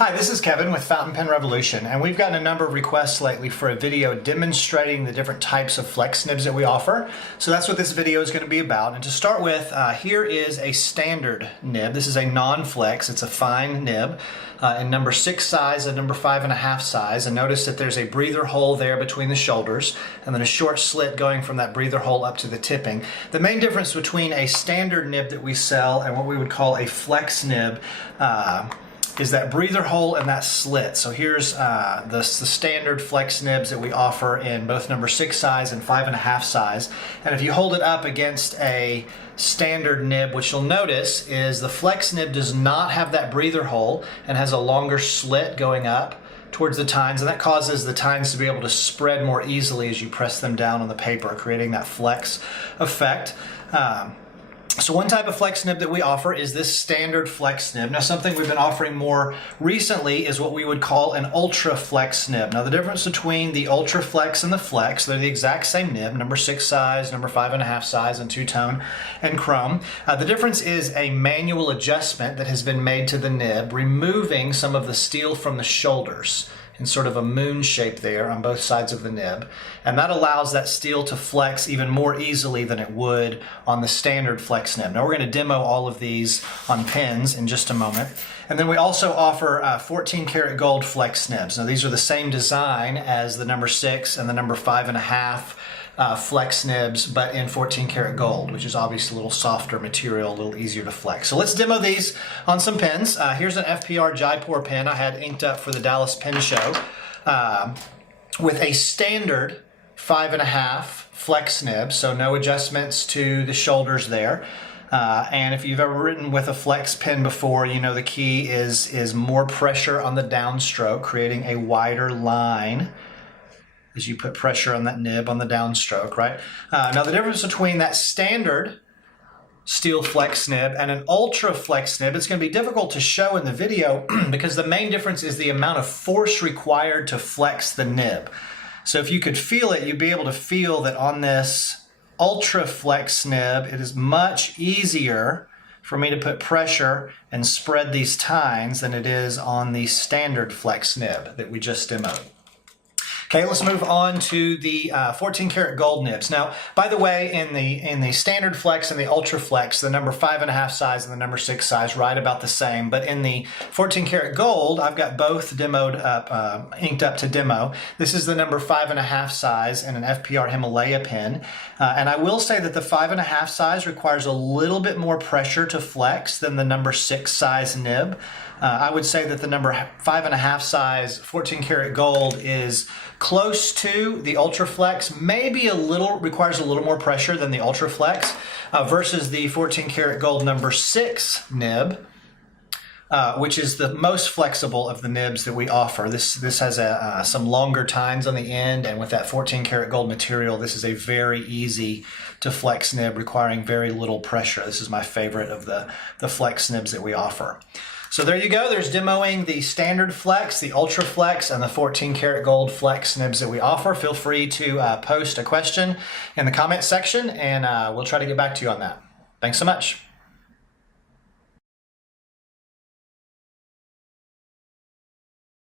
Hi, this is Kevin with Fountain Pen Revolution, and we've gotten a number of requests lately for a video demonstrating the different types of flex nibs that we offer. So that's what this video is going to be about. And to start with, here is a standard nib. This is a non-flex. It's a fine nib in number 6 size and number 5.5 size. And notice that there's a breather hole there between the shoulders and then a short slit going from that breather hole up to the tipping. The main difference between a standard nib that we sell and what we would call a flex nib is that breather hole and that slit. So here's the standard flex nibs that we offer in both number 6 size and 5.5 size. And if you hold it up against a standard nib, what you'll notice is the flex nib does not have that breather hole and has a longer slit going up towards the tines, and that causes the tines to be able to spread more easily as you press them down on the paper, creating that flex effect. So one type of flex nib that we offer is this standard flex nib. Now something we've been offering more recently is what we would call an ultra flex nib. Now the difference between the ultra flex and the flex, they're the exact same nib, number 6 size, number 5.5 size, and 2-tone and chrome. The difference is a manual adjustment that has been made to the nib, removing some of the steel from the shoulders in sort of a moon shape there on both sides of the nib. And that allows that steel to flex even more easily than it would on the standard flex nib. Now we're going to demo all of these on pens in just a moment. And then we also offer 14 karat gold flex nibs. Now these are the same design as the number 6 and the number 5.5 flex nibs, but in 14 karat gold, which is obviously a little softer material, a little easier to flex. So let's demo these on some pens. Here's an FPR Jaipur pen I had inked up for the Dallas Pen Show with a standard 5.5 flex nib, so no adjustments to the shoulders there. And if you've ever written with a flex pen before, you know the key is more pressure on the downstroke, creating a wider line as you put pressure on that nib on the downstroke, right? Now the difference between that standard steel flex nib and an ultra flex nib, it's going to be difficult to show in the video because the main difference is the amount of force required to flex the nib. So if you could feel it, you'd be able to feel that on this ultra flex nib, it is much easier for me to put pressure and spread these tines than it is on the standard flex nib that we just demoed. Okay, let's move on to the 14 karat gold nibs. Now, by the way, in the standard flex and the ultra flex, the number 5.5 size and the number 6 size right about the same. But in the 14 karat gold, I've got both demoed up, inked up to demo. This is the number 5.5 size in an FPR Himalaya pen. And I will say that the 5.5 size requires a little bit more pressure to flex than the number 6 size nib. I would say that the number 5.5 size 14 karat gold is close to the ultra flex, maybe requires a little more pressure than the ultra flex versus the 14 karat gold number 6 nib, which is the most flexible of the nibs that we offer. This has some longer tines on the end, and with that 14 karat gold material, this is a very easy to flex nib requiring very little pressure. This is my favorite of the flex nibs that we offer. So there you go, there's demoing the standard flex, the ultra flex, and the 14 karat gold flex nibs that we offer. Feel free to post a question in the comment section and we'll try to get back to you on that. Thanks so much.